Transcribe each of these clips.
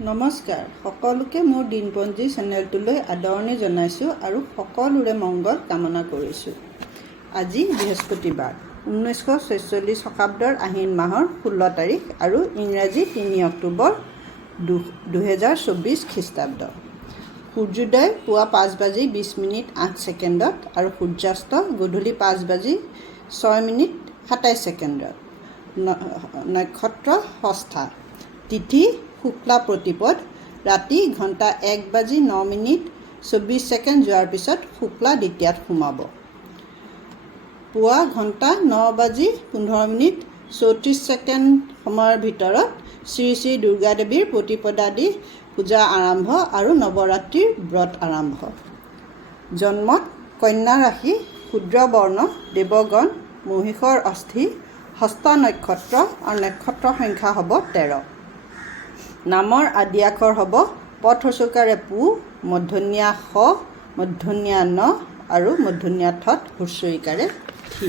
নমস্কাৰ সকলোকে মোৰ দিনপঞ্জী চেনেলটোলৈ আদৰণি জনাইছোঁ আৰু সকলোৰে মংগল কামনা কৰিছোঁ। আজি বৃহস্পতিবাৰ 1946 শকাব্দৰ আহিন মাহৰ 16 তাৰিখ আৰু ইংৰাজী 3 অক্টোবৰ 2024 খ্ৰীষ্টাব্দ। সূৰ্যোদয় পুৱা 5:20:08 আৰু সূৰ্যাস্ত গধূলি 5:06:27। নক্ষত্ৰ ষষ্ঠা, তিথি শুক্লা প্ৰতিপদ, ৰাতি ঘণ্টা 1:09:24 যোৱাৰ পিছত শুক্লা দ্বিতীয়াত সোমাব। পুৱা ঘণ্টা 9:15:34 সময়ৰ ভিতৰত শ্ৰী শ্ৰী দুৰ্গা দেৱীৰ প্ৰতিপদাদি পূজা আৰম্ভ আৰু নৱৰাত্ৰিৰ ব্ৰত আৰম্ভ। জন্মত কন্যা ৰাশি, ক্ষুদ্ৰ বৰ্ণ, দেৱগণ, মহিষৰ অস্থি, হস্ত নক্ষত্ৰ আৰু নক্ষত্ৰ সংখ্যা হ'ব 13। নামৰ আদি আখৰ হ'ব পথ হচৌকাৰে পু, মধ্যনীয়া শ, মধ্যনীয়া ন আৰু মধ্যনীয়া ঠত হ্ৰস্বইকাৰে থি।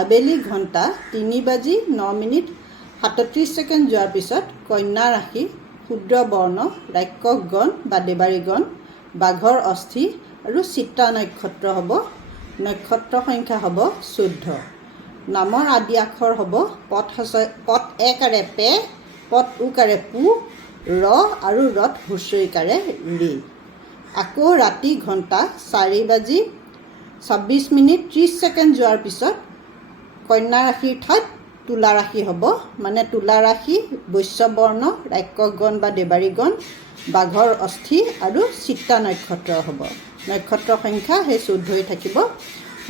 আবেলি ঘণ্টা 3:09:37 যোৱাৰ পিছত কন্যা ৰাশি, ক্ষুদ্ৰ বৰ্ণ, ৰাক্ষসগণ বা দেৱাৰীগণ, বাঘৰ অস্থি আৰু চিত্ৰা নক্ষত্ৰ হ'ব। নক্ষত্ৰ সংখ্যা হ'ব 14। নামৰ আদি আখৰ হ'ব পথ একাৰে পে, পথ উকাৰে পু, ৰ আৰু ৰত হ্ৰস্বইকাৰে ৰি। আকৌ ৰাতি ঘণ্টা 4:26:30 যোৱাৰ পিছত কন্যা ৰাশিৰ ঠাইত তুলা ৰাশি হ'ব। মানে তুলা ৰাশি, বৈশ্যবৰ্ণ, ৰাক্ষসগণ বা দেৱাৰীগণ, বাঘৰ অস্থি আৰু চিত্ৰা নক্ষত্ৰ হ'ব। নক্ষত্ৰ সংখ্যা সেই 14 থাকিব।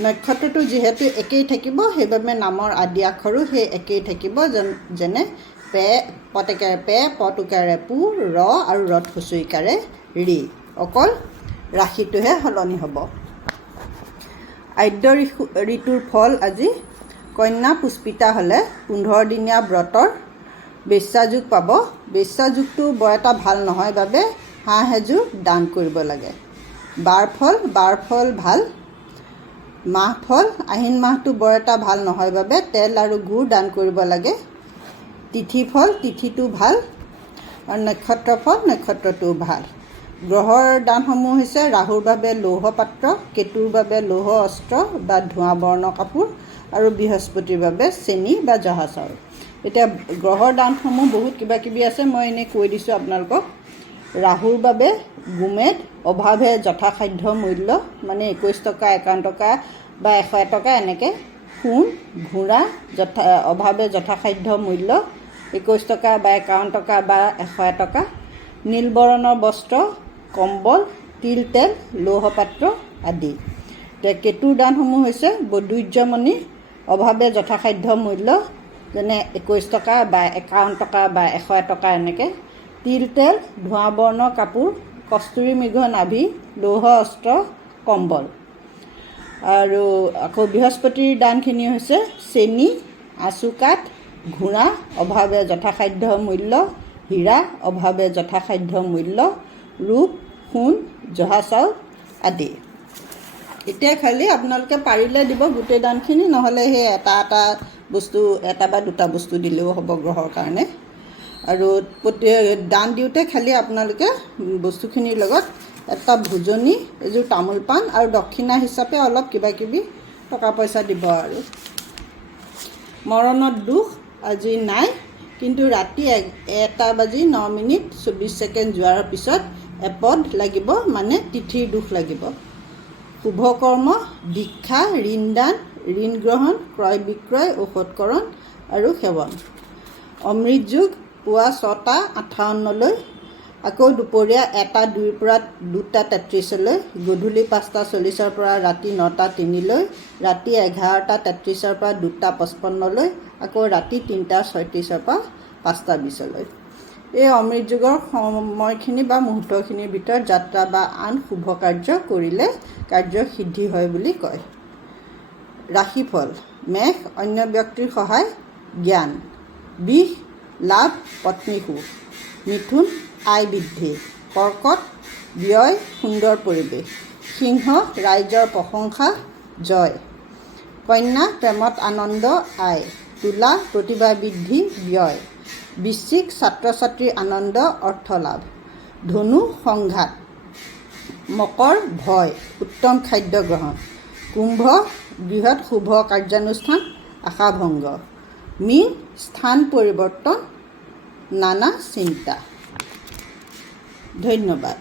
নক্ষত্ৰটো যিহেতু একেই থাকিব সেইবাবে নামৰ আদি আখৰো সেই একেই থাকিব। যেনে পে, পথ একাৰে পে, পথ উকাৰে পু, ৰ আৰু ৰত হ্ৰস্বইকাৰে ৰি। অকল ৰাশিটোহে সলনি হ'ব। আদ্য ঋতুৰ ফল আজি। কন্যা পুষ্পিতা হ'লে 15 দিনীয়া ব্ৰতৰ বেশ্যাযোগ পাব। বেশ্যাযোগটো বৰ এটা ভাল নহয় বাবে হাঁহ এযোৰ দান কৰিব লাগে। বাৰ ফল ভাল। মাহ ফল, আহিন মাহটো বৰ এটা ভাল নহয় বাবে তেল আৰু গুড় দান কৰিব লাগে। তিথি ফল, তিথিটো ভাল আৰু নক্ষত্ৰটোও ভাল। গ্ৰহৰ দানসমূহ হৈছে ৰাহুৰ বাবে লৌহ পাত্ৰ, কেতুৰ বাবে লৌহ অস্ত্ৰ বা ধোঁৱা বৰ্ণ কাপোৰ আৰু বৃহস্পতিৰ বাবে চেনি বা জহা চাউল। এতিয়া গ্ৰহৰ দানসমূহ বহুত কিবা কিবি আছে, মই এনেই কৈ দিছোঁ আপোনালোকক। ৰাহুৰ বাবে গোমেদ, অভাৱে যথাসাধ্য মূল্য, মানে 21 টকা, 51 টকা বা 101 টকা এনেকৈ। সোণ, ঘোঁৰা, অভাৱে যথাসাধ্য মূল্য 21 টকা বা 51 টকা বা 101 টকা। নীলবৰণৰ বস্ত্ৰ, কম্বল, তিল তেল, লৌহপাত্ৰ আদি। এতিয়া কেতুৰ দানসমূহ হৈছে বৈদুৰ্যমণি, অভাৱে যথাসাধ্য মূল্য, যেনে 21 টকা বা 51 টকা বা 101 টকা এনেকৈ। তিল তেল, ধোঁৱা বৰ্ণৰ কাপোৰ, কস্তুৰী মৃগ নাভি, লৌহ অস্ত্ৰ, কম্বল। আৰু আকৌ বৃহস্পতিৰ দানখিনি হৈছে চেনি, আঁচুকাঠ, ঘোঁৰা, অভাৱে যথাসাধ্য মূল্য, হীৰা, অভাৱে যথাসাধ্য মূল্য, ৰূপ, সোণ, জহা চাউল আদি। এতিয়া খালি আপোনালোকে পাৰিলে দিব গোটেই দানখিনি, নহ'লে সেই এটা বস্তু, এটা বা দুটা বস্তু দিলেও হ'ব গ্ৰহৰ কাৰণে। আৰু দান দিওঁতে খালি আপোনালোকে বস্তুখিনিৰ লগত এটা ভোজনী, এযোৰ তামোল পাণ আৰু দক্ষিণা হিচাপে অলপ কিবা কিবি টকা পইচা দিব আৰু। মৰণত দুখ আজি নাই, কিন্তু ৰাতি 1:09:24 যোৱাৰ পিছত এপদ লাগিব, মানে তিথিৰ দুখ লাগিব। শুভকৰ্ম, দীক্ষা, ঋণদান, ঋণ গ্ৰহণ, ক্ৰয় বিক্ৰয়, ঔষধকৰণ আৰু সেৱন। অমৃত যোগ পুৱা 6:58, আকৌ দুপৰীয়া 1:02 পৰা 2:33, গধূলি 5:40 পৰা ৰাতি 9:03, ৰাতি 11:33 পৰা 2:55, আকৌ ৰাতি 3:36 পৰা 5:20। এই অমৃত যুগৰ সময়খিনি বা মুহূৰ্তখিনিৰ ভিতৰত যাত্ৰা বা আন শুভ কাৰ্য কৰিলে কাৰ্য সিদ্ধি হয় বুলি কয়। ৰাশিফল: মেষ, অন্য ব্যক্তিৰ সহায়, জ্ঞান। বৃষ, লাভ, পত্নী সুখ। মিথুন, আয় বৃদ্ধি। কৰ্কট, ব্যয়, সুন্দৰ পৰিৱেশ। সিংহ, ৰাইজৰ প্ৰশংসা, জয়। কন্যা, প্ৰেমত আনন্দ, আয়। তুলা, প্ৰতিভা বৃদ্ধি, ব্যয়। বৃশ্চিক ছাত্ৰ ছাত্ৰীৰ আনন্দ অৰ্থ লাভ। ধনু সংঘাত। মকৰ ভয় উত্তম খাদ্য গ্ৰহণ। কুম্ভ বৃহৎ শুভ কাৰ্যানুষ্ঠান আশাভংগ। মীন স্থান পৰিৱৰ্তন নানা চিন্তা। ধন্যবাদ।